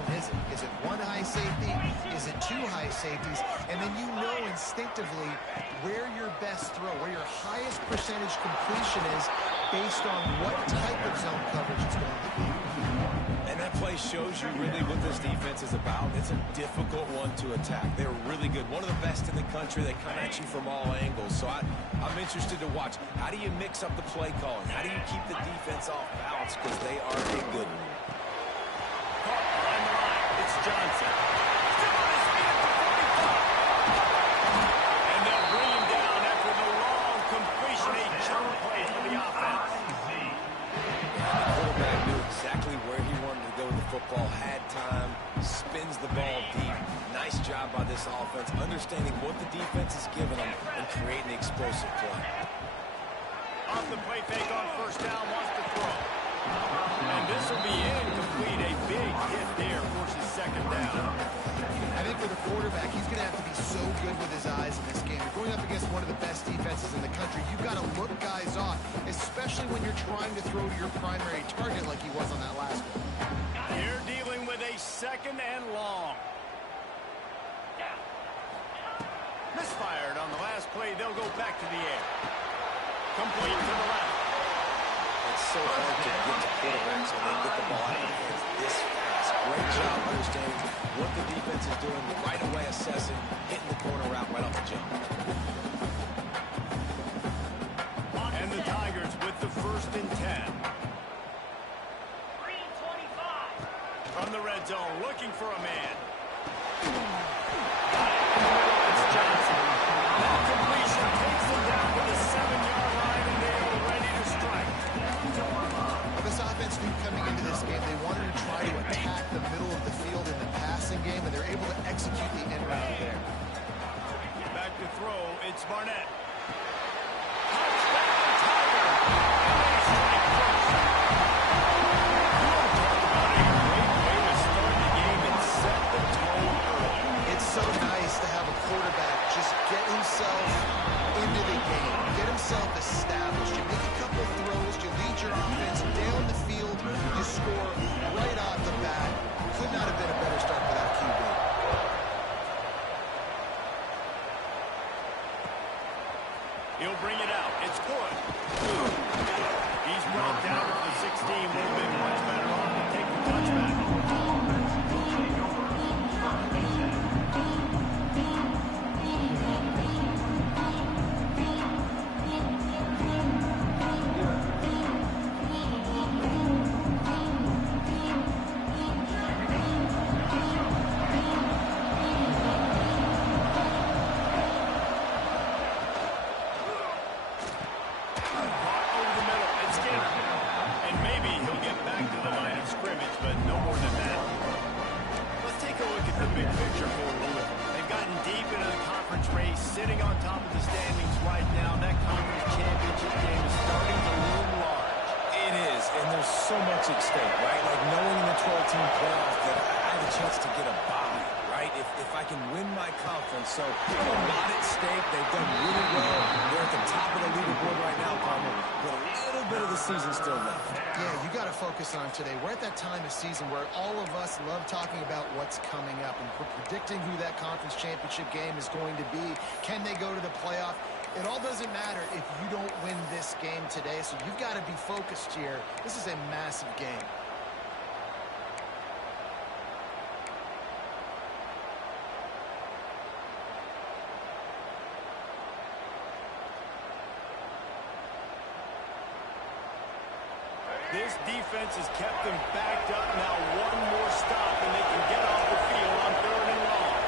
zone is it? Is it one high safety? Is it two high safeties? And then you know instinctively where your best throw, where your highest percentage completion is based on what type of zone coverage it's going to be. And that play shows you really what this defense is about. It's a difficult one to attack. They're really good. One of the best in the country. They come at you from all angles. So I'm interested to watch. How do you mix up the play calling? How do you keep the defense off balance? Because they are a good one. Caught behind the line. It's Johnson. Still on his feet at the 45. And they'll bring him down after the long completion. A jump play for the offense. The quarterback knew exactly where he wanted to go with the football, had time, spins the ball deep. Nice job by this offense, understanding what the defense is giving them and creating the explosive play. Off the play fake on first down, wants to throw. And this will be incomplete. A big hit there, forces second down. I think for the quarterback, he's going to have to be so good with his eyes in this game. You're going up against one of the best defenses in the country. You've got to look guys off, especially when you're trying to throw to your primary target like he was on that last one. You're dealing with a second and long. Misfired on the last play. They'll go back to the air. Complete to the left. It's so hard to get to quarterbacks when they get the ball out of their hands this fast. Great job understanding what the defense is doing, right away assessing, hitting the corner route right off the jump. And the Tigers with the 1st and 10. From the red zone, looking for a man. It's Johnson. That completion takes them down to the 7-yard line, and they are ready to strike. Well, this offense knew coming into this game they wanted to try to attack the middle of the field in the passing game, and they're able to execute the end route there. Back to throw, it's Barnett. Touchdown, Tiger! And they strike first. You want to talk about a great way to start the game and set the tone early. It's so nice to have a quarterback just get himself into the game, get himself established. You make a couple throws, you lead your offense down the field, you score right off the bat. Could not have been a better start for that QB. He'll bring it out. It's good. He's brought down to the 16. Would have been much better off to take the touchback. Sitting on top of the standings right now. That conference championship game is starting to loom large. It is, and there's so much at stake, right? Like knowing in the 12-team playoff that I have a chance to get a bye, right? If I can win my conference. So a lot at stake. They've done really well. They're at the top of the leaderboard right now, Palmer. But a little bit of the season still left. Yeah, you got to focus on today. We're at that time of season where all of us love talking about what's coming up, and we're predicting who that conference championship game is going to be. Can they go to the playoff? It all doesn't matter if you don't win this game today, so you've got to be focused here. This is a massive game. This defense has kept them backed up. Now one more stop, and they can get off the field on 3rd and long.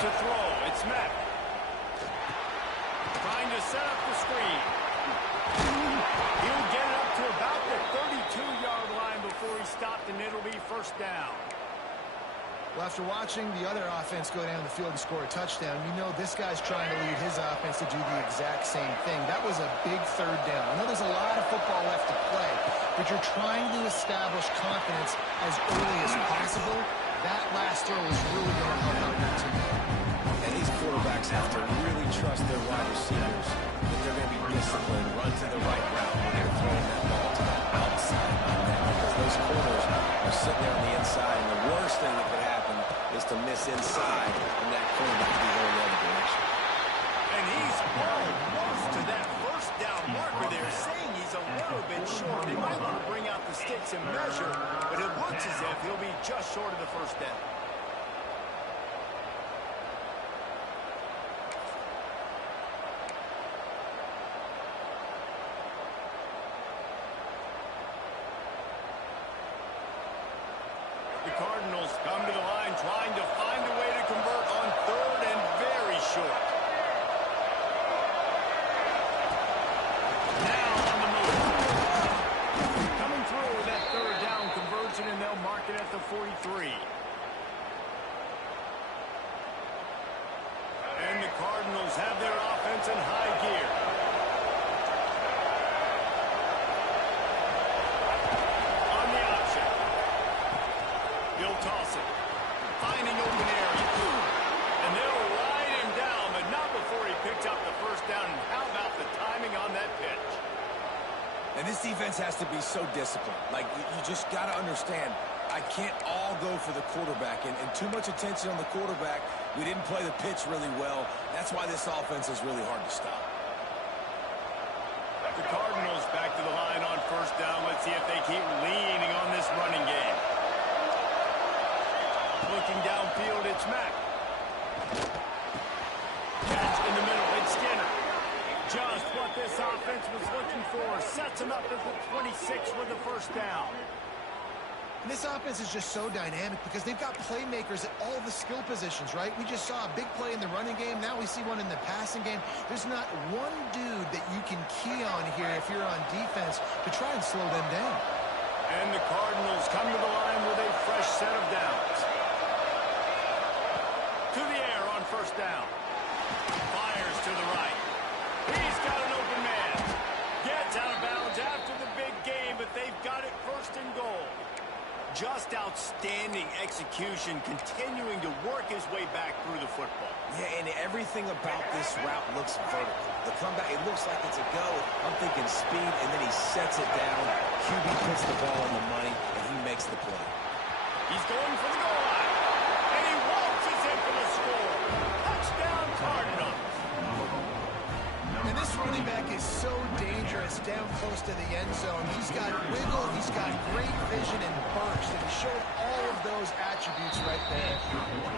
To throw, it's Mack. Trying to set up the screen. He'll get it up to about the 32-yard line before he stopped, and it'll be 1st down. Well, after watching the other offense go down the field and score a touchdown, you know this guy's trying to lead his offense to do the exact same thing. That was a big 3rd down. I know there's a lot of football left to play, but you're trying to establish confidence as early as possible. That last throw is really going to help out your team. And these quarterbacks have to really trust their wide receivers that they're going to be disciplined, run to the right route when they're throwing that ball to the outside of that, because those corners are sitting there on the inside, and the worst thing that could happen is to miss inside and that cornerback to be going the other direction. And he's almost to that first down marker there, saying he's a little bit short. They might want to bring out the sticks and measure, but it looks as if he'll be just short of the first down. The Cardinals come to the line trying to find a way to convert on third and very short. Now on the move. Coming through with that third down conversion, and they'll mark it at the 43. And the Cardinals have their offense in high gear. On the option. He'll toss it. Finding open area. And they'll ride him down, but not before he picks up the first down. And how about the timing on that pitch? And this defense has to be so disciplined. Like, you just got to understand, I can't all go for the quarterback. And too much attention on the quarterback. We didn't play the pitch really well. That's why this offense is really hard to stop. The Cardinals back to the line on first down. Let's see if they keep leaning on this running game. Looking downfield, it's Mack. Catch in the middle, it's Skinner. Just what this offense was looking for. Sets him up at the 26 with the first down. And this offense is just so dynamic because they've got playmakers at all the skill positions, right? We just saw a big play in the running game. Now we see one in the passing game. There's not one dude that you can key on here if you're on defense to try and slow them down. And the Cardinals come to the line with a fresh set of downs. To the air on first down. Fires to the right. He's got an open man. Gets out of bounds after the big game, but they've got it first and goal. Just outstanding execution, continuing to work his way back through the football. Yeah, and everything about this route looks vertical. The comeback, it looks like it's a go. I'm thinking speed, and then he sets it down. QB puts the ball on the money, and he makes the play. He's going for the goal line. And he waltzes in for the score. Touchdown, Cardinals. And this running back is so dangerous down close to the end zone. He's got wiggle, he's got great vision and burst, and he showed all of those attributes right there.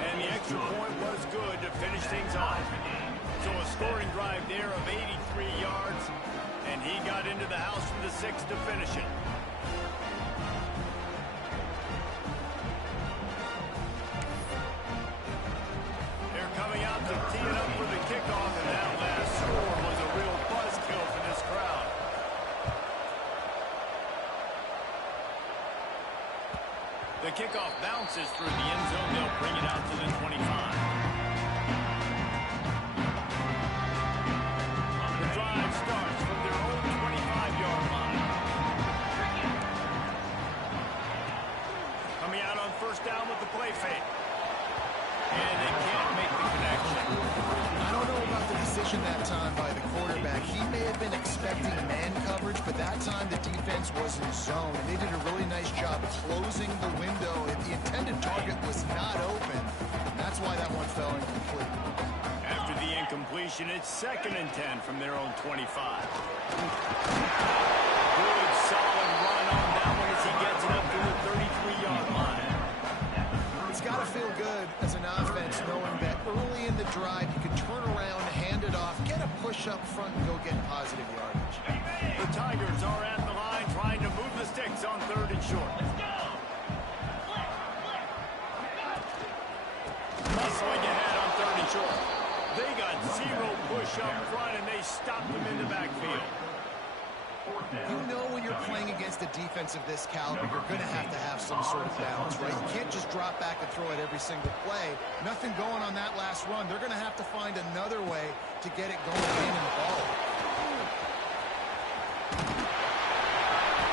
And the extra point was good to finish things off. So a scoring drive there of 83 yards, and he got into the house for the 6 to finish it. They're coming out to tee it up for the kickoff, and that last score was a real buzzkill for this crowd. The kickoff bounces through the end zone. They'll bring it out to the 25. The drive starts from their own 25-yard line. Coming out on first down with the play fake. And they can't make the connection. I don't know about the decision that time by the quarterback. He may have been expecting man coverage, but that time the defense was in zone, and they did a really nice job closing the window. If the intended target was not open, that's why that one fell incomplete. After the incompletion, it's 2nd and 10 from their own 25. Good, solid run on that one as he gets it up to the 33-yard line. It's got to feel good as an offense knowing that early in the drive you can turn around, hand it off, get a push up front, and go get positive yardage. The Tigers are at the line trying to move the sticks on 3rd and short. Hustling ahead on 3rd and short. They got 0 push up front, and they stopped them in the backfield. You know when you're playing against a defense of this caliber, you're going to have some sort of balance, right? You can't just drop back and throw it every single play. Nothing going on that last run. They're going to have to find another way to get it going in the ball.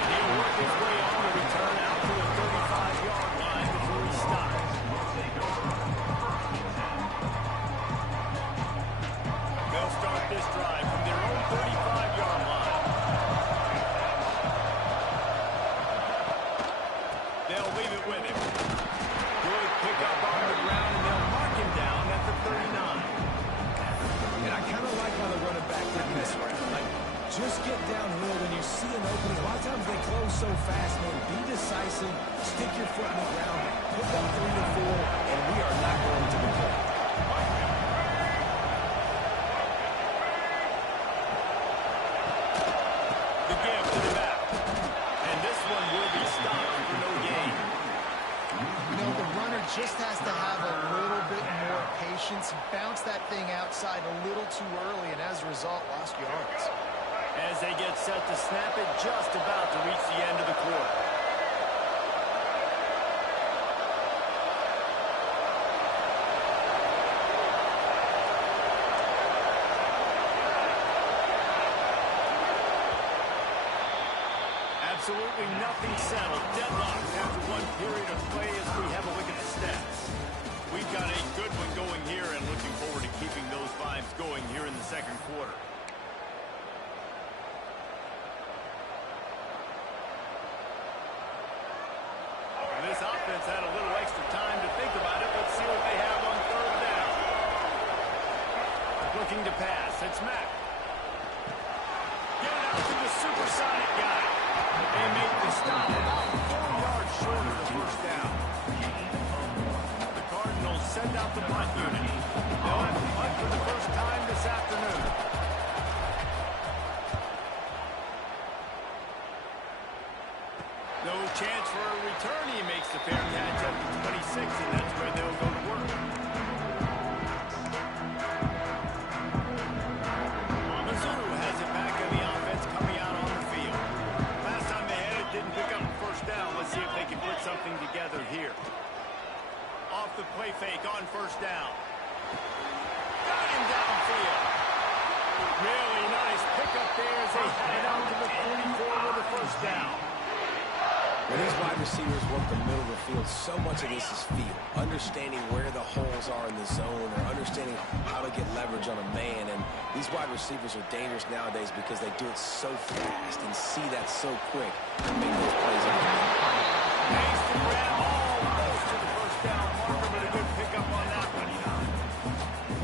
He'll work his way on the return out to the 35-yard line before he stops. They'll start this drive from their own 30. They'll leave it with him. Good pickup on the ground, and they'll mark him down at the 39. And I kind of like how the running back did mess around. Like, just get downhill when you see an opening. A lot of times they close so fast, man. Be decisive, stick your foot in the ground, put them 3 to 4, and we are not going to be playing. The give to the back. And this one will be stopped for no gain. You know, the runner just has to have a little bit more patience. He bounced that thing outside a little too early, and as a result, lost yards. As they get set to snap it, just about to reach the end of the quarter. Absolutely nothing settled. Deadlocked after one period of play as we have a look at the stats. We've got a good one going here and looking forward to keeping those vibes going here in the second quarter. This offense had a little extra time to think about it. Let's see what they have on third down. Looking to pass. It's Mack. Get it out to the supersonic guy. They make the stop about 4 yards short of the first down. The Cardinals send out the punt unit. They'll have to punt for the first time this afternoon. No chance for a return. He makes the fair catch at the 26, and that's where they'll go to work. Mizzou has it back in the offense coming out on the field. Last time they had it, didn't pick up the first down. Let's see if they can put something together here. Off the play fake on first down. Got him downfield. Really nice pickup there as they head it out to the 44 with the first down. When these wide receivers work the middle of the field, so much of this is feel. Understanding where the holes are in the zone or understanding how to get leverage on a man. And these wide receivers are dangerous nowadays because they do it so fast and see that so quick and make those plays every day. Makes the grab almost to the first down marker, but a good pickup on that one.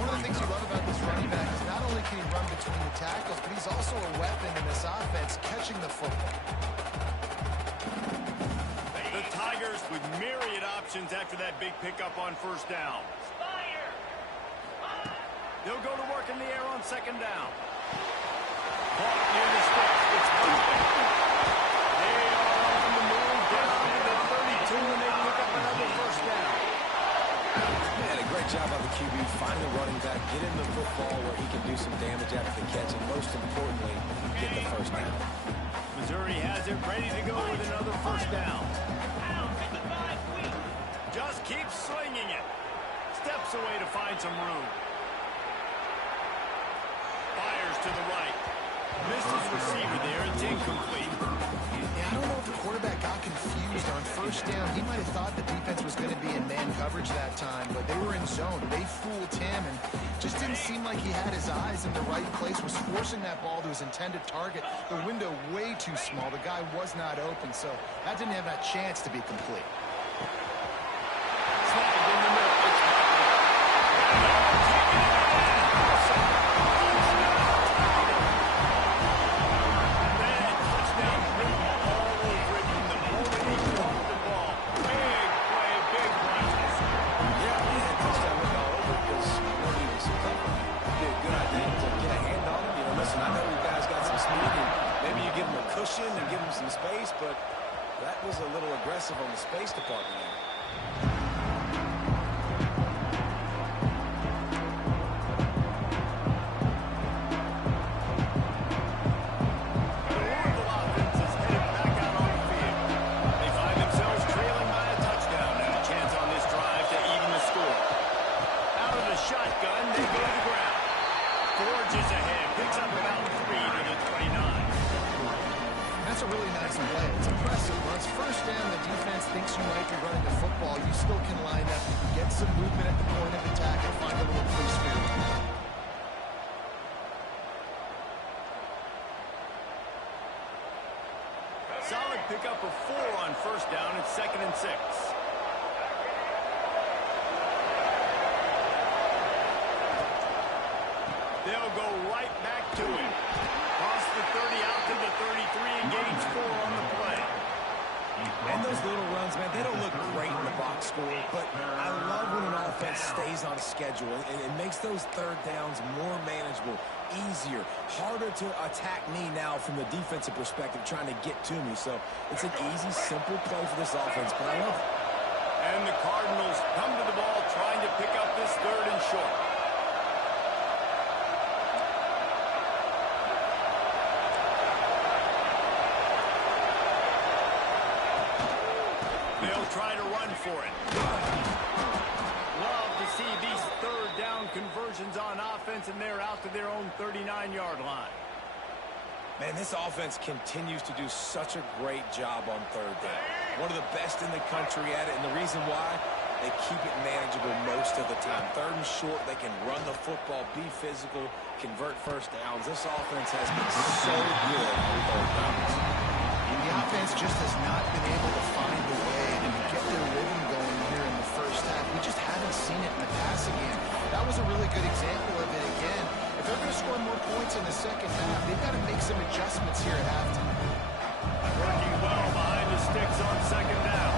One of the things you love about this running back is not only can he run between the tackles, but he's also a weapon in this offense catching the football. Tigers with myriad options after that big pickup on first down. They'll go to work in the air on second down. Caught near the sticks. It's perfect. They are on the move down to the 32, and they pick up another first down. Man, a great job by the QB. Find the running back, get him the football where he can do some damage after the catch, and most importantly, get the first down. Missouri has it ready to go with another first down. Just keeps slinging it. Steps away to find some room. Fires to the right. Misses receiver there. It's incomplete. Yeah, I don't know if the quarterback got confused on first down. He might have thought the defense was going to be in man coverage that time, but they were in zone. They fooled him and just didn't seem like he had his eyes in the right place, was forcing that ball to his intended target. The window way too small. The guy was not open, so that didn't have that chance to be complete. Snagged in the middle. It's that touchdown written all over it from the moment he caught the ball. Big play, big runs. Yeah, that touchdown written all over it because nobody was covering. It'd be a good idea to get a hand on him. You know, listen, I know you guys got some speed, and maybe you give him a cushion and give him some space, but that was a little aggressive on the space department there. solid pickup of 4 on first down. It's 2nd and 6. They'll go right back to him. Cross the 30 out to the 33 and gains 4 on the play. And those little runs, man, they don't look great in the box score, but I love when an offense stays on schedule and it makes those third downs more manageable, easier, harder to attack me now from the defensive perspective trying to get to me. So it's an easy, simple play for this offense, but I love it. And the Cardinals come to the ball trying to pick up this 3rd and short. They'll try to run for it. Love to see these 3rd down conversions on offense, and they're out to their own 39-yard line. Man, this offense continues to do such a great job on 3rd down. One of the best in the country at it, and the reason why, they keep it manageable most of the time. 3rd and short, they can run the football, be physical, convert first downs. This offense has been so good on 3rd downs. The offense just has not been able to find a way to get their rhythm going here in the first half. We just haven't seen it in the passing game. That was a really good example of it again. If they're going to score more points in the second half, they've got to make some adjustments here at halftime. Working well behind the sticks on 2nd down.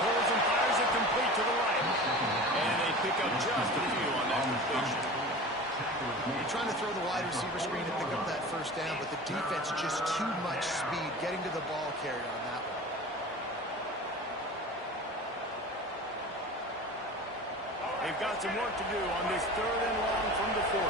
Pulls and fires it complete to the right. And they pick up just a few on that completion. You're trying to throw the wide receiver screen to pick up that first down, but the defense just too much speed getting to the ball carrier on that one. They've got some work to do on this 3rd and long from the 40.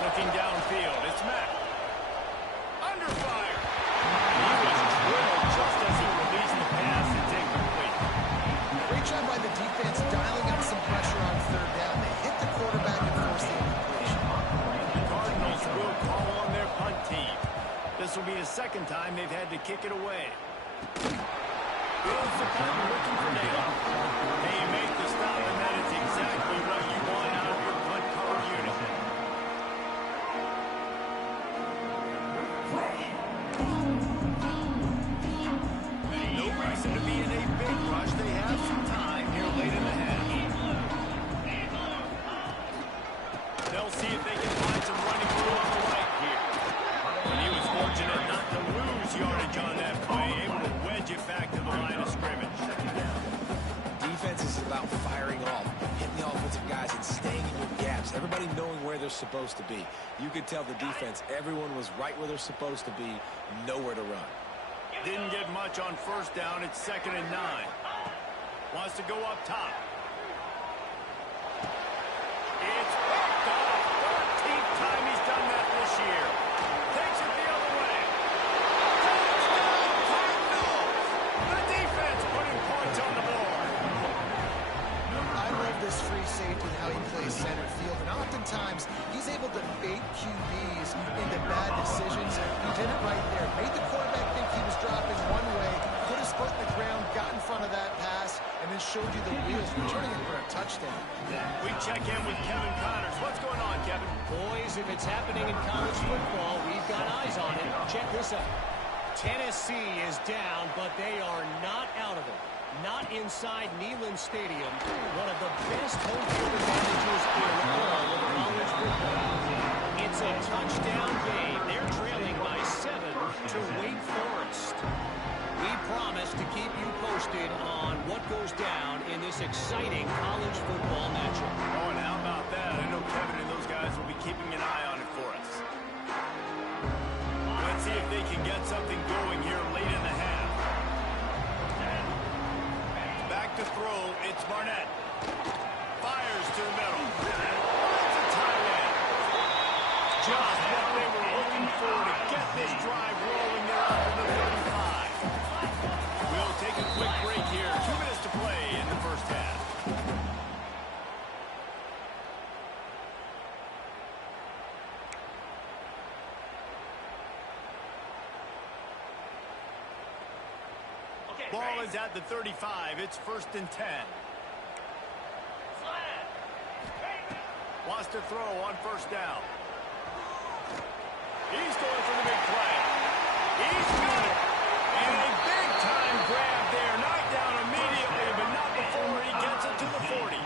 Looking downfield, it's Matt. Under fire. He was drilled just as he released the pass. It's incomplete. Great job by the defense dialing up some pressure on 3rd down. They hit the quarterback and forced the incompletion. The Cardinals will call on their punt team. This will be the 2nd time they've had to kick it away. Builds the punt, looking for Naylor. They make the stop, and that is exactly what you want out of your punt cover unit. No reason to be in a big rush. They have some time here late in the half. They'll see if they can find some running room on the right here. And he was fortunate not to lose yardage on that play, able to wedge it back to the line of scrimmage. Defense is about firing off, hitting the offensive guys and staying in your gaps. Everybody knowing where they're supposed to be. You could tell the defense, everyone was right where they're supposed to be, nowhere to run. Didn't get much on first down. It's 2nd and 9. Wants to go up top. It's picked off. 14th time he's done that this year. Takes it the other way. Touchdown, Cardinals! The defense putting points on the board. I love this free safety and how he plays center field, and oftentimes he's able to bait QBs into bad decisions. He did it right there. Made the quarterback think he was dropping one way, put his foot in the ground, got in front of that pass, and then showed you the wheels, returning it for a touchdown. We check in with Kevin Connors. What's going on, Kevin? Boys, if it's happening in college football, we've got eyes on it. Check this out. Tennessee is down, but they are not out of it. Not inside Neyland Stadium, one of the best home field advantages in all of college football. It's a touchdown game. They're trailing by 7 to Wake Forest. We promise to keep you posted on what goes down in this exciting college football matchup. Oh, and how about that? I know Kevin and those guys will be keeping an eye on it for us. Let's see if they can get something going here late in the half. Back to throw, it's Barnett. Fires to the middle. Finds a tight end. Just what they were looking for to get this drive rolling there out to the 35. We'll take a quick break here. 2 minutes to play in the first half. Ball is at the 35. It's 1st and 10. Wants to throw on 1st down. He's going for the big play. He's got it. And a big-time grab there. Knocked down immediately, but not before he gets it to the 40.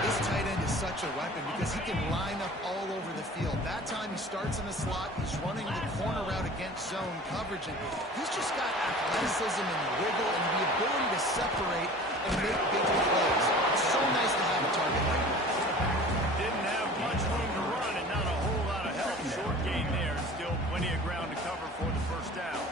This tight end is such a weapon because he can line up all over the field. That time he starts in the slot. He's running the corner route against zone coverage. And he's just got athleticism and wiggle and the ability to separate and make big plays. It's so nice to have a target like this. Didn't have much room to run and not a whole lot of help. Short gain there. Still plenty of ground to cover for the 1st down.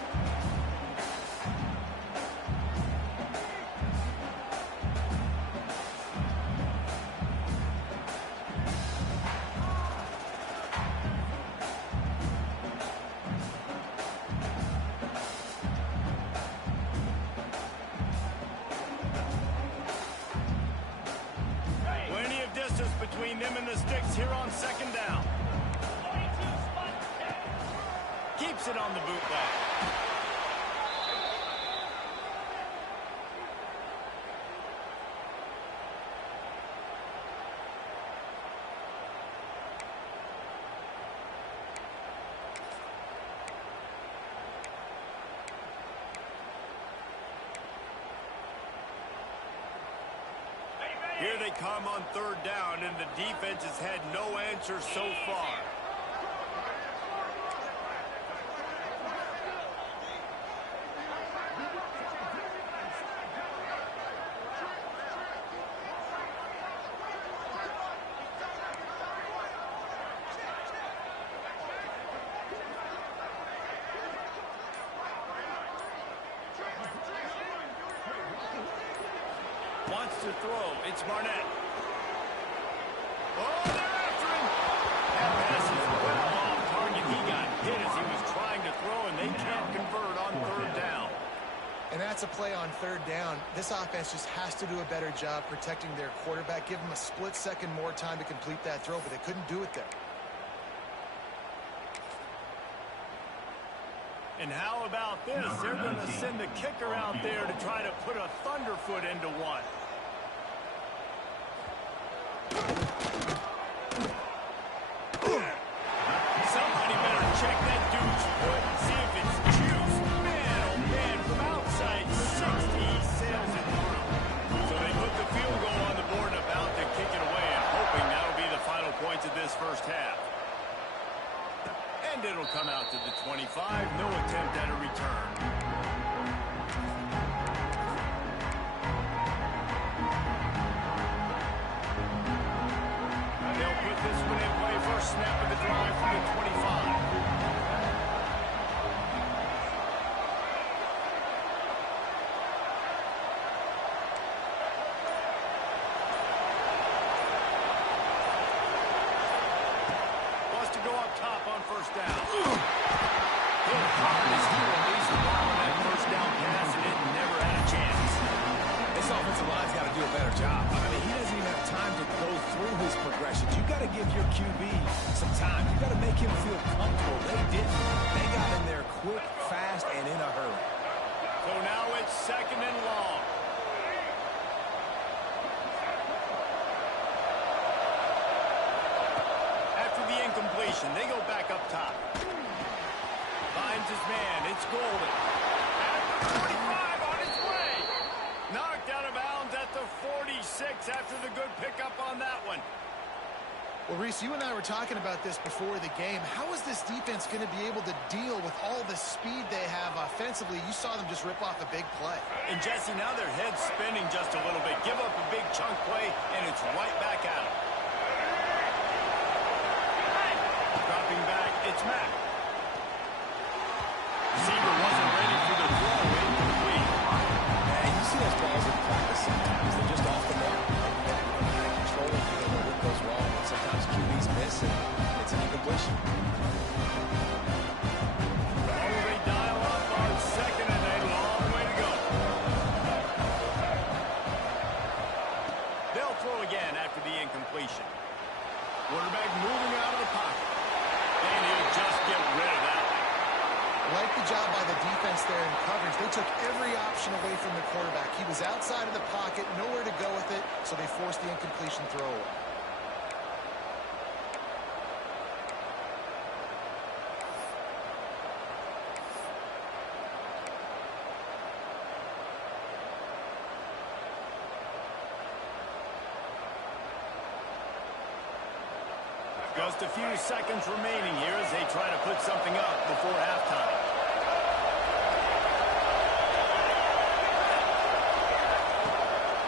Between them and the sticks here on 2nd down. Keeps it on the bootleg. Here they come on 3rd down, and the defense has had no answer so far. Wants to throw. It's Barnett. Oh, they're after him. That pass is well off target. He got hit as he was trying to throw, and they can't convert on 3rd down. And that's a play on 3rd down. This offense just has to do a better job protecting their quarterback. Give them a split second more time to complete that throw, but they couldn't do it there. And how about this? They're going to send the kicker out there to try to put a thunderfoot into one. Somebody better check that dude's foot and see if it's juice. Man, oh man, from outside 60, he sails it through. So they put the field goal on the board and about to kick it away and hoping that'll be the final points of this 1st half. And it'll come out to the 25. No attempt at a return. They'll put this one in play. First snap of the drive from the 25. Go up top on 1st down. Hit hard as he released the ball on that 1st down pass, and it never had a chance. This offensive line's got to do a better job. I mean, he doesn't even have time to go through his progressions. You got to give your QB some time. You got to make him feel comfortable. They didn't. They got in there quick, fast, and in a hurry. So now it's 2nd and long. Incompletion. They go back up top. Finds his man. It's Golden. At the 45 on his way. Knocked out of bounds at the 46 after the good pickup on that one. Well, Reese, you and I were talking about this before the game. How is this defense going to be able to deal with all the speed they have offensively? You saw them just rip off a big play. And, Jesse, now their head's spinning just a little bit. Give up a big chunk play, and it's right back at them. Dropping back, it's Mack. Receiver wasn't ready for the throw. Incomplete. Man, you see those balls in practice sometimes. They're just off the mark. Kind of control it, you know what goes wrong. And sometimes QBs miss, and it's an incompletion. Oh, they dial up on 2nd, and a long way to go. They'll throw again after the incompletion. Quarterback moving out of the pocket. And he'll just get rid of that. Like the job by the defense there in coverage. They took every option away from the quarterback. He was outside of the pocket, nowhere to go with it, so they forced the incompletion throw away. Just a few seconds remaining here as they try to put something up before halftime.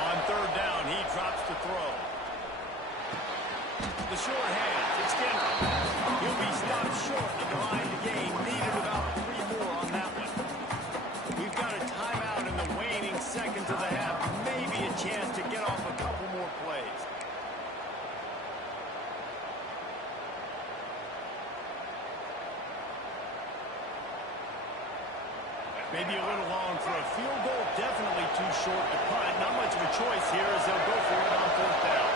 On third down, he drops the throw. The short hands, it's Skinner. He'll be stopped short of the line to gain. Needed about 3 more on that one. We've got a timeout in the waning seconds of the half. Maybe a chance to get off a couple more plays. Maybe a little long for a field goal. Definitely too short to punt. Not much of a choice here as they'll go for it on fourth down.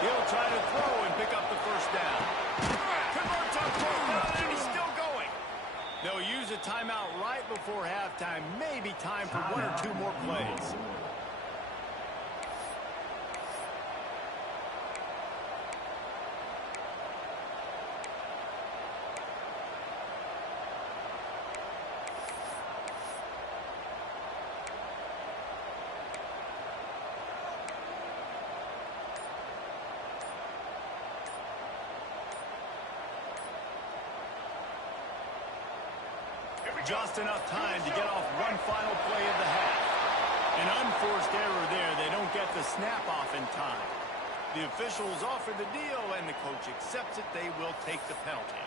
He'll try to throw and pick up the first down. Converts on fourth down, and he's still going. They'll use a timeout right before halftime. Maybe time for 1 or 2 more plays. Just enough time to get off one final play of the half. An unforced error there. They don't get the snap off in time. The officials offer the deal, and the coach accepts it. They will take the penalty.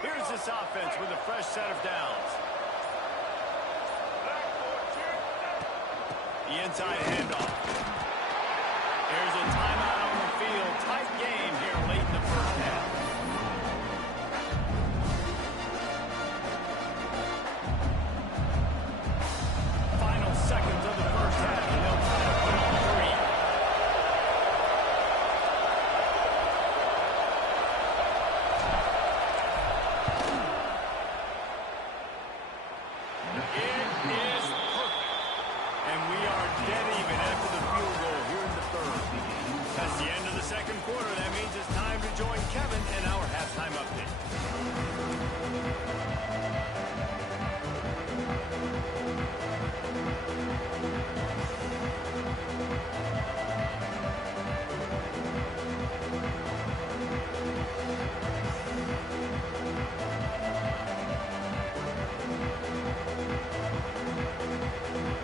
Here's this offense with a fresh set of downs. The inside handoff. There's a timeout on the field. Tight game here late in the first half. Final seconds of the first half, and they'll try to put on 3.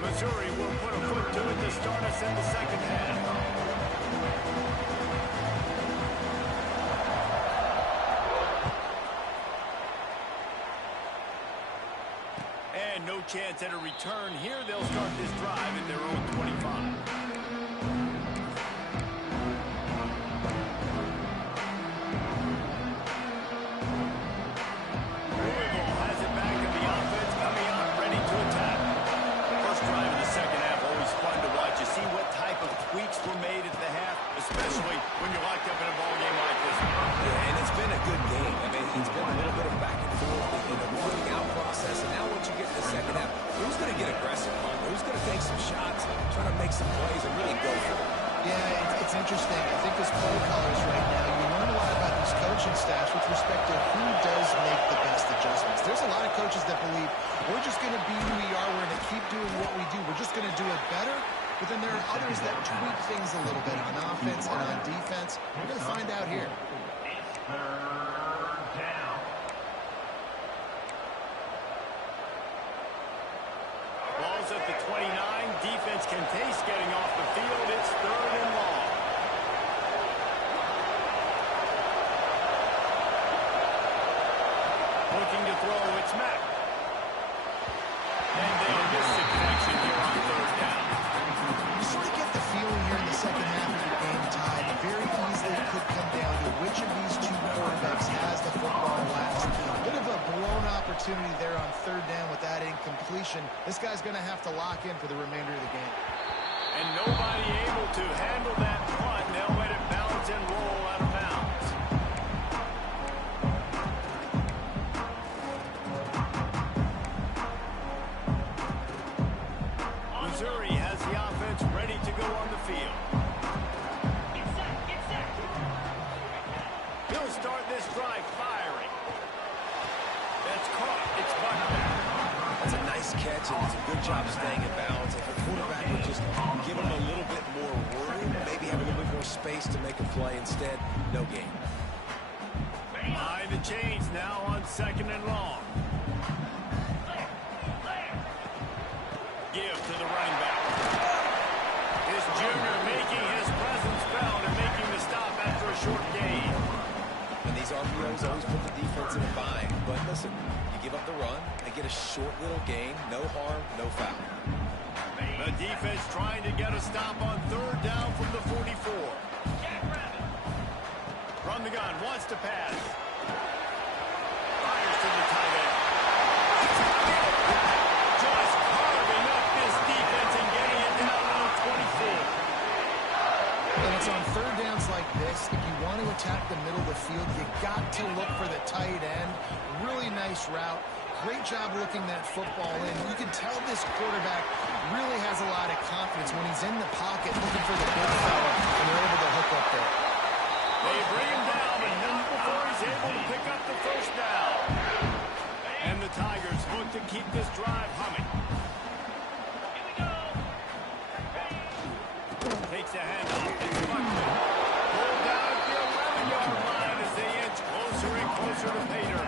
Missouri will put a foot to it to start us in the second half. And no chance at a return here. They'll start this drive at their own 25. Louisville has it back in the offense, coming out ready to attack. First drive of the second half, always fun to watch. You see what type of tweaks were made at the half, especially when you're locked up in a ball game like this one. Yeah, and it's been a good game. I mean, it's been a little bit of back and forth in the working out process, and now once you get to the second half, who's going to get aggressive, who's going to take some shots, try to make some plays, and really go for it? Yeah, it's interesting. I think as play callers right now, you learn a lot about these coaching staffs with respect to who does make the best adjustments. There's a lot of coaches that believe we're just going to be who we are. We're going to keep doing what we do. We're just going to do it better. But then there are others that tweak things a little bit on offense and on defense. We're going to find out here. Ball's at the 29. Defense can taste getting off the field. It's third and long. Looking to throw, it's Mack. And they'll miss the connection here on third down. You sort of get the feeling here in the second half of the game tied. Very easily could come down to which of these two quarterbacks has the football last. situation, this guy's going to have to lock in for the remainder of the game. And nobody able to handle that punt. They'll let it bounce and roll out of bounds. Missouri has the offense ready to go on the field. He'll start this drive firing. That's caught. It's Buckner. That's a nice catch, and it's a good job staying in bounds. If the quarterback would just give him a little bit more room, maybe have a little bit more space to make a play. Instead, no gain. Behind the chains now on 2nd and long. Give to the running back. This junior making his presence felt and making the stop after a short gain. And these RPOs always put the defense in a bind. But listen, you give up the run, they get a short little gain, no harm, no foul. The defense trying to get a stop on 3rd down from the 44. From the gun, wants to pass. Fires to the tight end. Just carving up this defense and getting it down on 24. And it's on 3rd downs like this. If you want to attack the middle of the field, you got to look for the tight end. Really nice route. Great job looking that football in. You can tell this quarterback really has a lot of confidence when he's in the pocket looking for the big fella, and they're able to hook up there. They bring him down, but not before he's able to pick up the 1st down. And the Tigers look to keep this drive humming. Takes a handoff. It's Buckner. Pulled down at the 11-yard line as they inch closer and closer to pay dirt.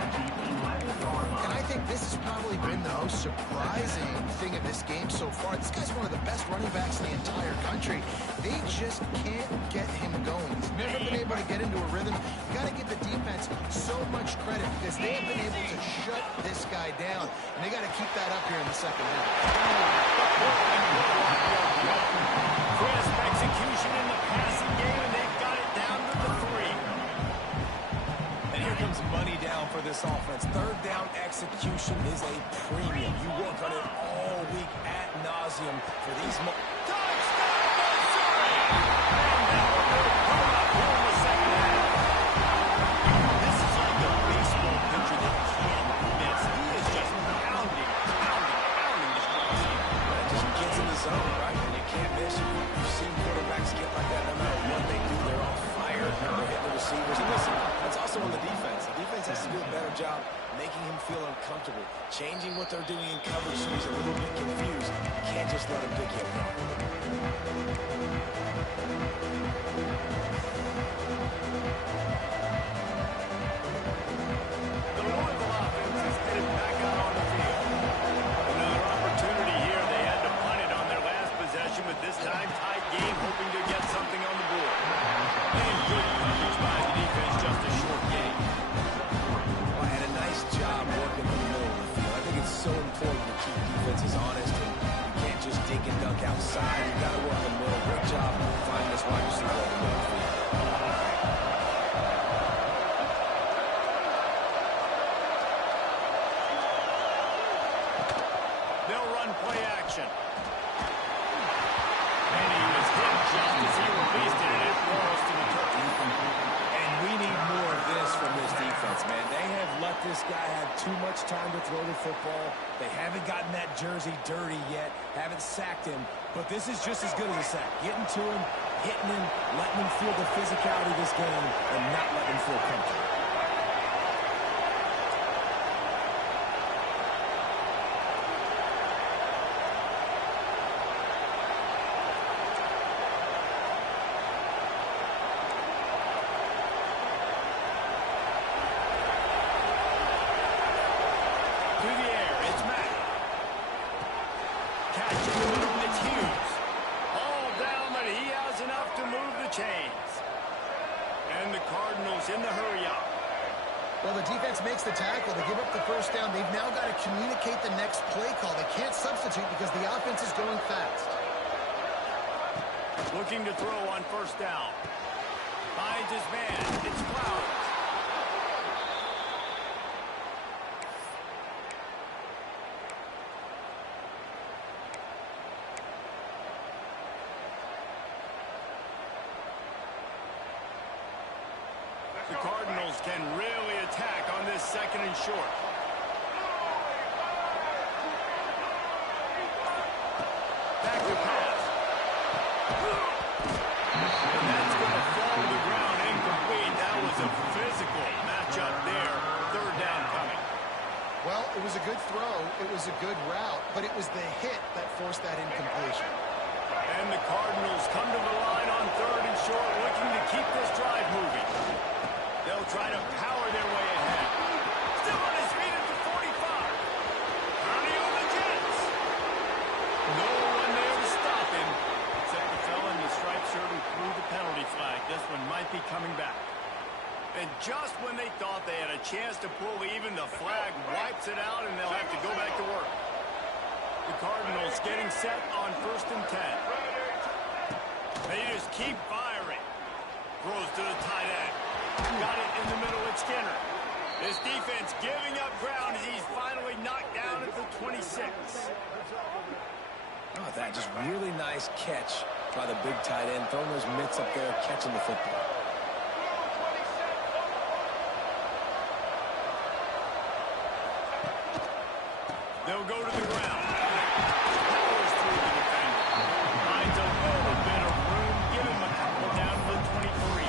And I think this has probably been the most surprising thing of this game so far. This guy's one of the best running backs in the entire country. They just can't get him going. He's never been able to get into a rhythm. You got to give the defense so much credit because they have been able to shut this guy down. And they got to keep that up here in the 2nd half. Crisp execution in the passing game, and they've got it down to the 3. And here comes money down for this offense. 3rd down execution is a premium. You work on it all week ad nauseum for these Touchdown, Missouri! And that one will come up here in the 2nd half. This is like a baseball pitcher that can't miss. He is just pounding this receiver. It just gets in the zone, right? And you can't miss. You've seen quarterbacks get like that no matter what they do. They're on fire. They're hitting the receivers. And listen, that's also on the defense. The defense has to do a better job making him feel uncomfortable, changing what they're doing in coverage so he's a little bit confused. You can't just let him pick you apart. The Louisville offense is headed back out on the field. Another opportunity here. They had to punt it on their last possession, but this time tied game, hoping to get something on the board. And good coverage by the defense, just a short gain. Well, and a nice job working in the middle of the field. I think it's so important to keep defenses honest, and you can't just dink and dunk outside. You got to work the middle. Great job finding this wide receiver in the middle of the field. They'll run play action. And he was hit just as he released it, and it falls to the turf. And we need more of this from this defense, man. They have let this guy have too much time to throw the football. They haven't gotten that jersey dirty yet, haven't sacked him. But this is just as good as a sack. Getting to him, hitting him, letting him feel the physicality of this game, and not letting him feel comfortable. in the hurry-up. Well, the defense makes the tackle. They give up the first down. They've now got to communicate the next play call. They can't substitute because the offense is going fast. Looking to throw on first down. Finds his man. It's Flowers. The Cardinals can really attack on this second and short. Back to pass. And that's going to fall to the ground incomplete. That was a physical matchup there. Third down coming. Well, it was a good throw. It was a good route, but it was the hit that forced that incompletion. And the Cardinals come to the line on third and short, looking to keep this drive moving. They'll try to power their way ahead. Still on his feet at the 45. Counting on the Jets. No one there to stop him, except the fella in the striped shirt who threw the penalty flag. This one might be coming back. And just when they thought they had a chance to pull even, the flag wipes it out, and they'll have to go back to work. The Cardinals getting set on 1st and 10. They just keep firing. Throws to the tight end. Got it in the middle with Skinner. This defense giving up ground as he's finally knocked down at the 26. Oh, that just really nice catch by the big tight end, throwing those mitts up there, catching the football. They'll go to the ground. Powers through the defender. Finds a little bit of room. Give him a couple down to the 23.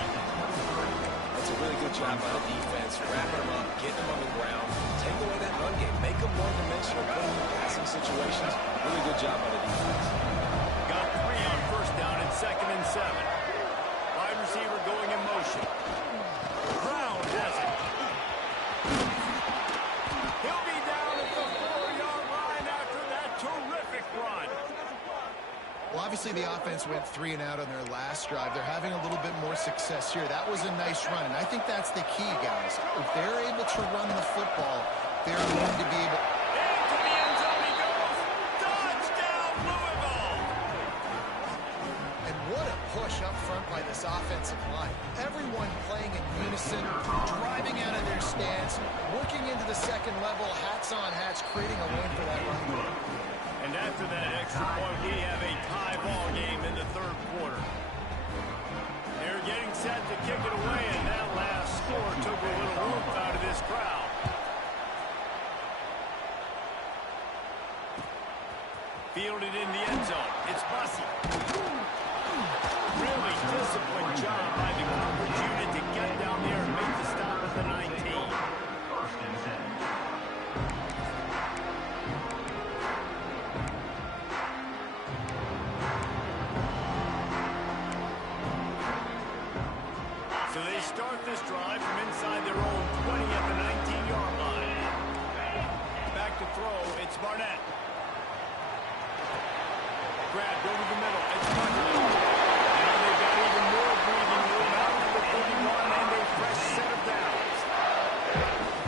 That's a really good job by the defense, wrapping them up, getting them on the ground, take away that run game, make them one-dimensional, put them in passing situations. Really good job by the defense. Got 3 on 1st down and 2nd and 7. Wide receiver going in motion. Brown has it. He'll be down at the 4-yard line after that terrific run. Well, obviously the offense went 3 and out on their last drive. They're having a little bit more success here. That was a nice run, and I think that's the key, guys. If they're able to run the football, they're going to be able... Into the end zone he goes. Touchdown, Louisville. And what a push up front by this offensive line. Everyone playing in unison, driving out of their stance, working into the second level, hats on hats, creating a lane for that run game. And after that extra point, we have a tie ball game in the 3rd quarter. They're getting set to kick it away, and that last score took a little oomph out of this crowd. Fielded in the end zone. It's Bussey. Really disciplined job by the coverage unit to get down there and make the stop at the 19. So they start this drive from inside their own 20 at the 19-yard line. Back to throw, it's Barnett. Grabbed over the middle, it's Barnett. Now they've got even more breathing room out to the 31 and a fresh set of downs.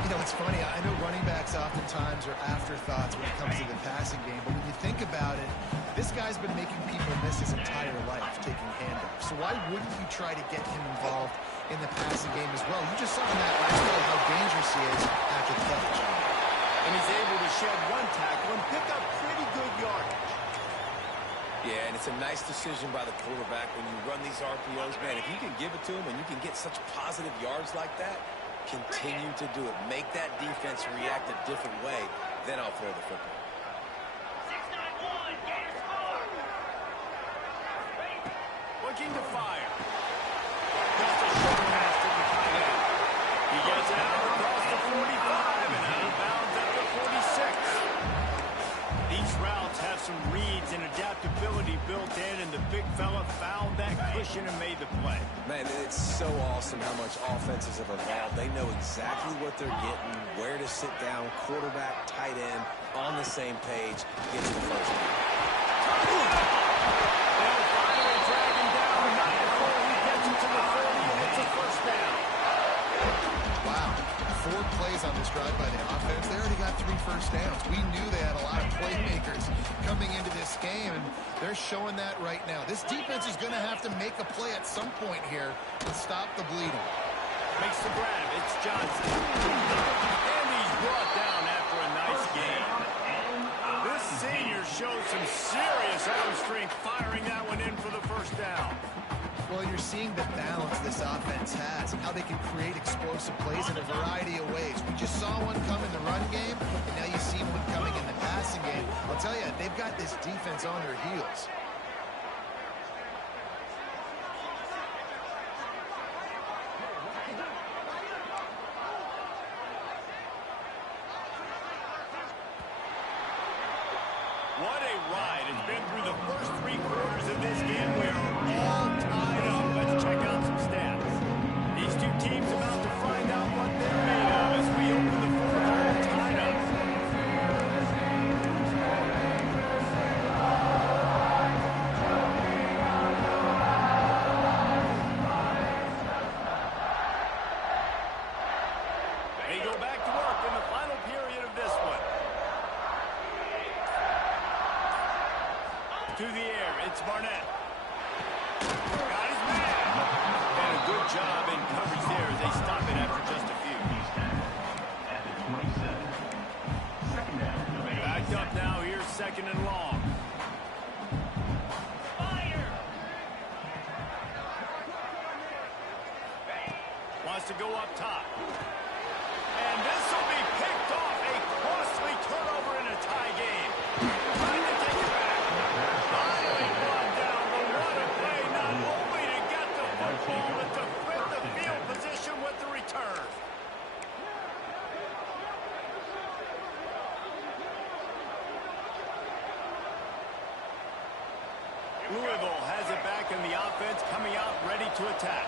You know, it's funny. I know running backs oftentimes are afterthoughts when it comes to the passing game, but when you think about it, this guy's been making people miss his entire life taking handoffs. So why wouldn't you try to get him involved in the passing game as well? You just saw in that last play how dangerous he is after the catch. And he's able to shed one tackle and pick up pretty good yardage. Yeah, and it's a nice decision by the quarterback when you run these RPOs. Man, if you can give it to him and you can get such positive yards like that, continue to do it. Make that defense react a different way, then I'll throw the football. Looking to fire. Just a short pass to the tight end. He gets it out across the 45 and out of bounds at the 46. These routes have some reads and adaptability built in, and the big fella found that cushion and made the play. Man, it's so awesome how much offenses have evolved. They know exactly what they're getting, where to sit down, quarterback, tight end, on the same page, get to the first down. They'll finally drag him down. Not before he gets it to the 40, and it's a first down. Wow. 4 plays on this drive by the offense. They already got 3 first downs. We knew they had a lot of playmakers coming into this game, and they're showing that right now. This defense is going to have to make a play at some point here and stop the bleeding. Makes the grab. It's Johnson. And he's brought down after a nice game. This senior shows some serious arm strength, firing that one in for the first down. Well, you're seeing the balance this offense has, how they can create explosive plays in a variety of ways. We just saw one come in the run game, and now you see one coming in the passing game. I'll tell you, they've got this defense on their heels. What a ride. It's been through the first 3 quarters of this game. We are all tied up. Let's check out some stats. These two teams about to find out what they're made of as we open the 4th all tied up. They go back to work in the final period of this one. To the air, it's Barnett. Got his man. And a good job in coverage there as they stop it after just a few. Backed up now, here's 2nd and long. Wants to go up top. And this will be picked off. A costly turnover in a tie game. Trying to take it back. Finally brought down, but what a play, not only to get the football, but to flip the field position with the return. Louisville has it back in the offense, coming out ready to attack.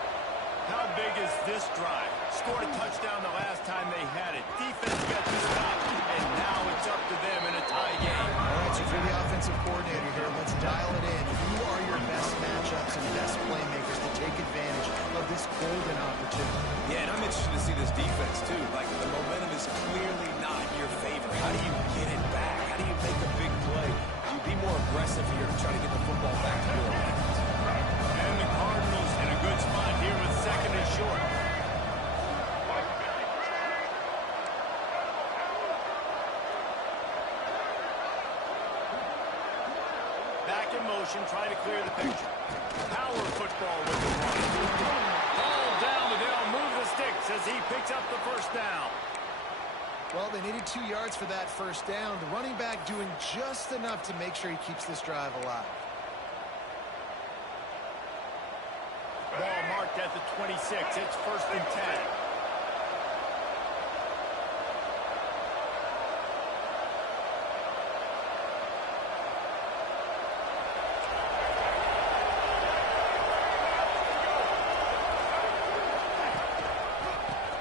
How big is this drive? Scored a touchdown the last time they had it. Defense got to stop, and now it's up to them in a tie game. All right, so if you're the offensive coordinator here, let's dial it in. Who are your best matchups and best playmakers to take advantage of this golden opportunity? Yeah, and I'm interested to see this defense, too. Like, the momentum is clearly not in your favor. How do you get it back? How do you make a big play? You be more aggressive here to try to get the football back to your offense. And the Cardinals in a good spot here with 2nd and short. Back in motion, trying to clear the picture. Power football with the run. Ball down, but they'll move the sticks as he picks up the 1st down. Well, they needed 2 yards for that 1st down. The running back doing just enough to make sure he keeps this drive alive. Ball marked at the 26. It's 1st and 10.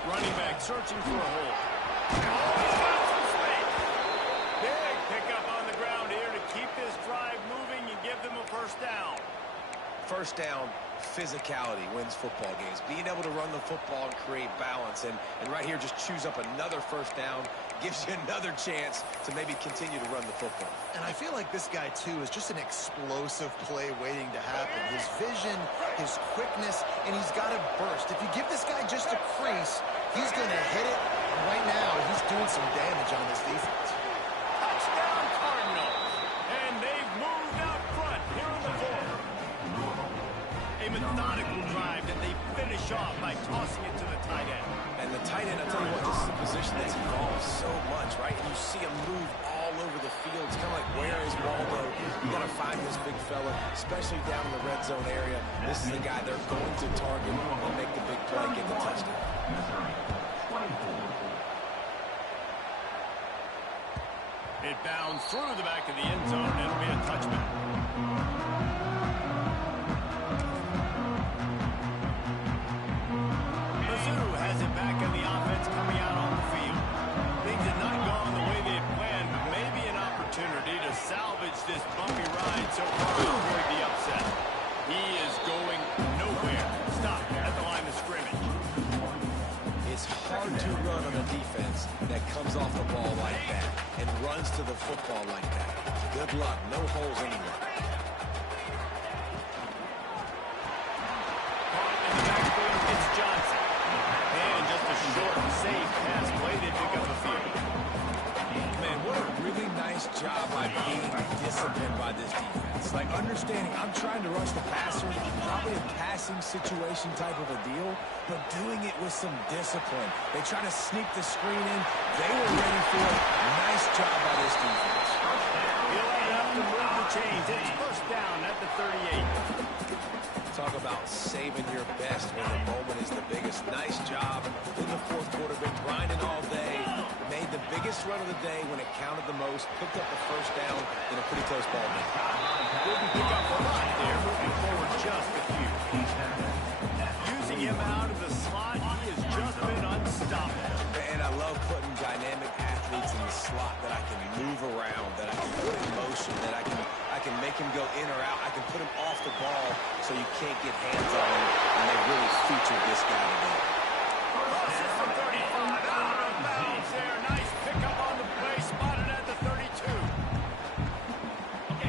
Running back searching for a hole. Oh, he's got some space. Big pickup on the ground here to keep this drive moving and give them a 1st down. 1st down, physicality wins football games. Being able to run the football and create balance. And right here, just choose up another 1st down. Gives you another chance to maybe continue to run the football. And I feel like this guy, too, is just an explosive play waiting to happen. His vision, his quickness, and he's got a burst. If you give this guy just a crease, he's going to hit it. And right now, he's doing some damage on this defense. Touchdown Cardinals. And they've moved out front here in the 4th. A methodical drive that they finish off by tossing it to the tight end. And the tight end, I tell you what, this is a position that's evolved so much, right? And you see him move all over the field. It's kind of like, where is Waldo? You got to find this big fella, especially down in the red zone area. This is the guy they're going to target and make the big play, get the touchdown. It bounds through the back of the end zone, and it'll be a touchback. Mizzou has it back in the offense coming out on the field. Things have not gone the way they had planned, but maybe an opportunity to salvage this bumpy ride so far and avoid the upset. He is going nowhere. Stop at the line of scrimmage. It's hard to run on a defense that comes off the ball like that and runs to the football like that. Good luck. No holes anywhere. Caught in the backfield, it's Johnson. And just a short, safe pass play. They pick up the field. Man, what a really nice job by being disciplined by this defense. Like understanding I'm trying to rush the passer, probably a passing situation type of a deal, but doing it with some discipline. They try to sneak the screen in. They were ready for it. Nice job by this defense. He'll have to move the chains. It's first down at the 38. Talk about saving your best when the moment is the biggest. Nice job in the fourth quarter. Been grinding all day. Made the biggest run of the day when it counted the most. Picked up the first down in a pretty close ball game. Didn't pick up a lot there, moving forward just a few. Using him out of the slot, he has just been unstoppable. And I love putting dynamic athletes in the slot that I can move around, that I can put in motion, that I can make him go in or out. I can put him off the ball so you can't get hands on him, and they really featured this guy today. Crosses from 35, out of bounds there. Nice pickup on the play, spotted at the 32.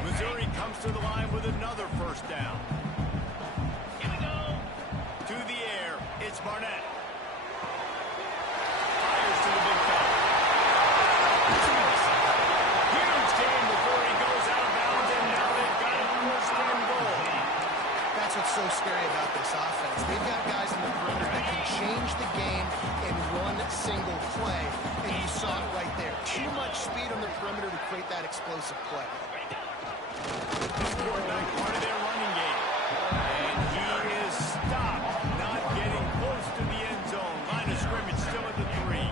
Missouri comes to the line with another first down. Here we go. To the air, it's Barnett. Fires to the big fella. Huge game before he goes out of bounds, and now they've got a first and goal. That's what's so scary about this offense. They've got guys in the perimeter that can change the game in one single play, and you saw it right there. Too much speed on the perimeter to create that explosive play. Quarterback part of their running game. And he is stopped, not getting close to the end zone. Line of scrimmage still at the 3.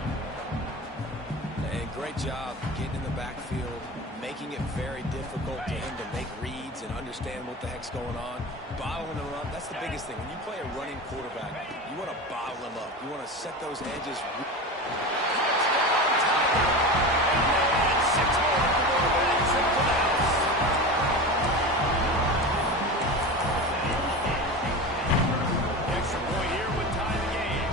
And great job getting in the backfield, making it very difficult to him to make reads and understand what the heck's going on. Bottling him up, that's the biggest thing. When you play a running quarterback, you want to bottle him up. You want to set those edges. Extra point here would tie the game.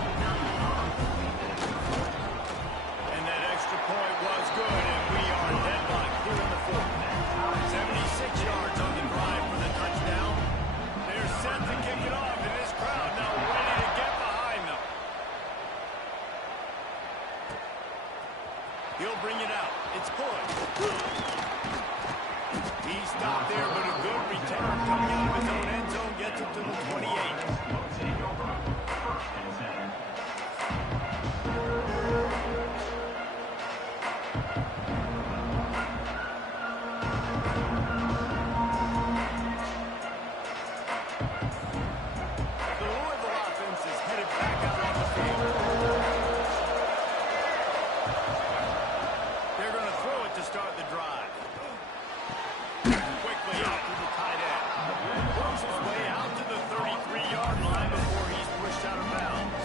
And that extra point was good, and we are deadlocked here in the fourth. 76 yards on the drive for the touchdown. They're set to kick it off, and this crowd now ready to get behind them. He'll bring it out. It's good. He stopped there, but a good return coming out of his own end zone gets it to the 28. The Louisville offense is headed back out on the field. They're going to throw it to start the drive. Quickly out to the tight end. Works his way out to the 33-yard line before he's pushed out of bounds.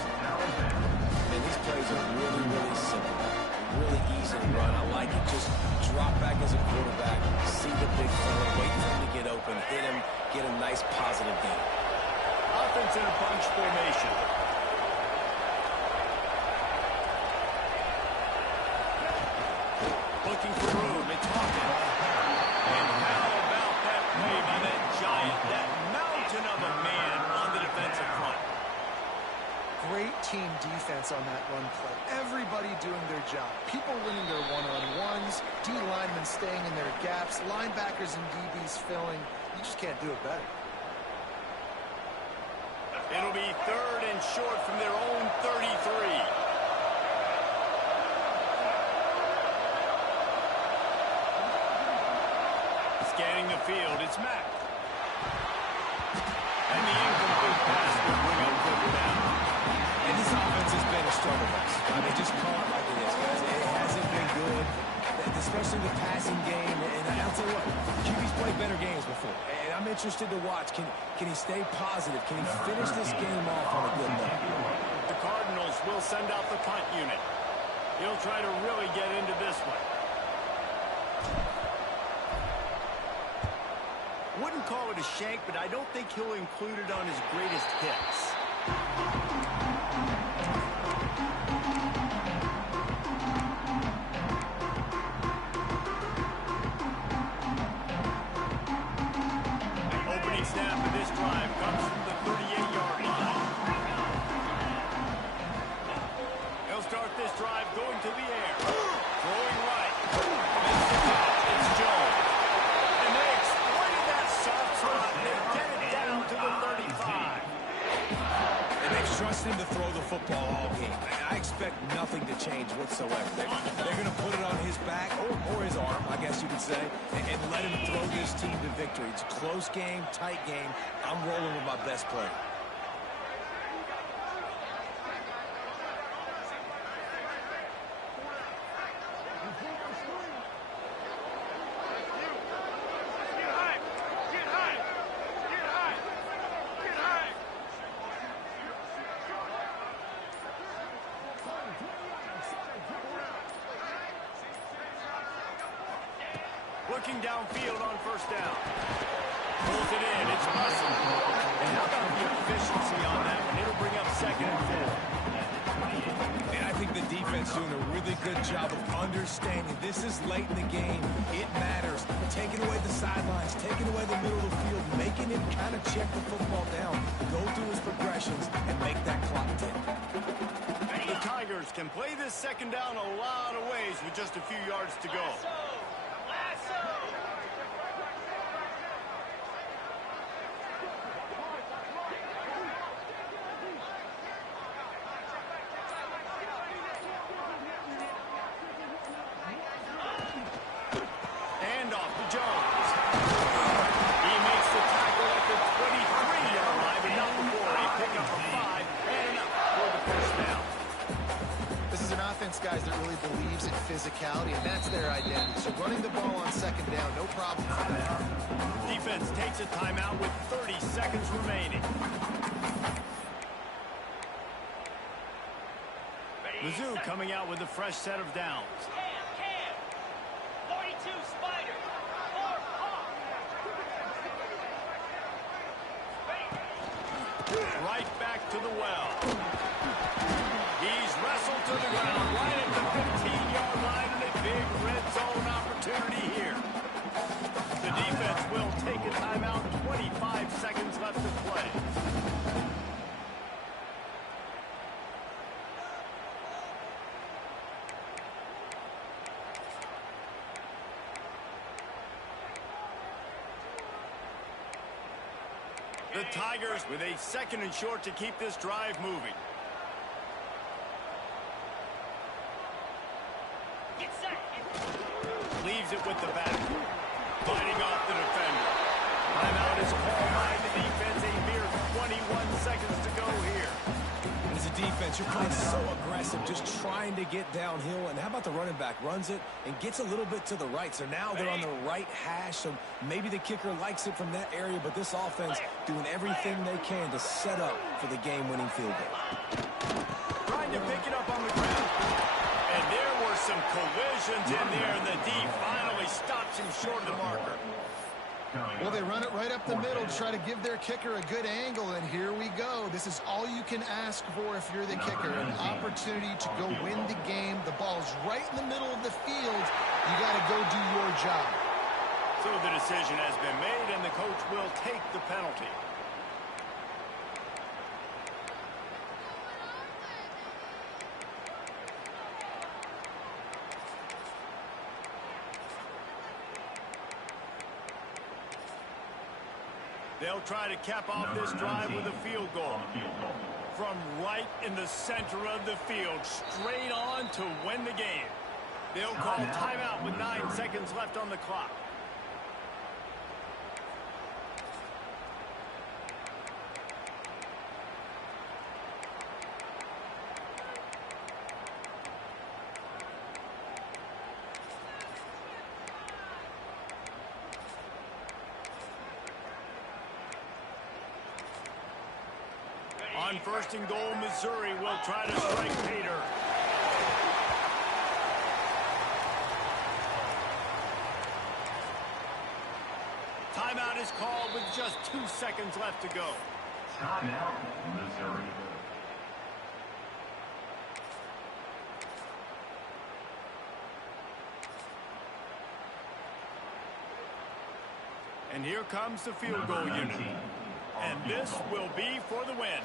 And these plays are really, really simple. Really easy to run. I like it. Just drop back as a quarterback, see the big fella, wait for him to get open, hit him, get a nice positive gain. Offense in a bunch formation. Looking for room. It's Hawkins. And how about that play by that giant, that mountain of a man on the defensive front? Great team defense on that run play. Everybody doing their job. People winning their one-on-ones, D linemen staying in their gaps, linebackers and DBs filling. You just can't do it better. It'll be third and short from their own 33. Scanning the field, it's Mack. And the incomplete pass will bring up third down. And this offense has been a struggle bus. I mean, just call it like it is, guys. It hasn't been good, especially the passing game. And I'll tell you what, QB's played better games before. And I'm interested to watch. Can he stay positive? Can he finish this game off on a good note? The Cardinals will send out the punt unit. He'll try to really get into this one. Wouldn't call it a shank, but I don't think he'll include it on his greatest hits. Opening snap of this drive comes from the 38-yard line. He'll start this drive going to the air. Throwing right. Makes the catch. It's Jones. And they exploited that soft spot and they get it down to the 35. football all game. I expect nothing to change whatsoever. They're going to put it on his back, or his arm, I guess you could say, and let him throw this team to victory. It's a close game, tight game. I'm rolling with my best player. Looking downfield on first down. Pulls it in. It's Russell. And how about the efficiency on that one? It'll bring up second and 4. And I think the defense doing a really good job of understanding this is late in the game. It matters. Taking away the sidelines, taking away the middle of the field, making him kind of check the football down, go through his progressions, and make that clock tick. The Tigers can play this second down a lot of ways with just a few yards to go. Guys that really believes in physicality, and that's their identity. So running the ball on second down, no problem for them. Defense takes a timeout with 30 seconds remaining. Mizzou coming out with a fresh set of downs. Cam. 42 Spider. 4 Hawk. Right back to the well. He's wrestled to the ground right at the 15-yard line, and a big red zone opportunity here. The defense will take a timeout. 25 seconds left to play. The Tigers with a second and short to keep this drive moving. Leaves it with the back. Fighting off the defender. Timeout is called by the defense. A mere 21 seconds to go here. As a defense, you're playing so aggressive, just trying to get downhill. And how about the running back? Runs it and gets a little bit to the right. So now they're on the right hash. So maybe the kicker likes it from that area. But this offense doing everything they can to set up for the game-winning field goal. Trying to pick it up on the ground. And there were some collisions in there, and the D finally stops him short of the marker. Well, they run it right up the middle to try to give their kicker a good angle, and here we go. This is all you can ask for if you're the kicker, an opportunity to go win the game. The ball's right in the middle of the field. You got to go do your job. So the decision has been made, and the coach will take the penalty. They'll try to cap off this drive with a field goal. From right in the center of the field, straight on to win the game. They'll call timeout with 9 seconds left on the clock. On first and goal, Missouri will try to strike Peter. Timeout is called with just 2 seconds left to go. Timeout, Missouri. And here comes the field goal unit. And this will be for the win.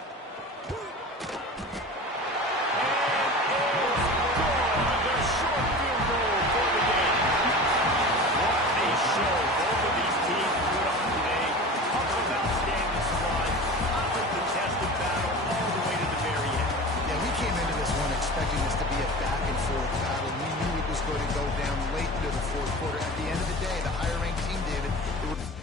expecting this to be a back-and-forth battle. We knew it was going to go down late into the fourth quarter. At the end of the day, the higher-ranked team, David, it was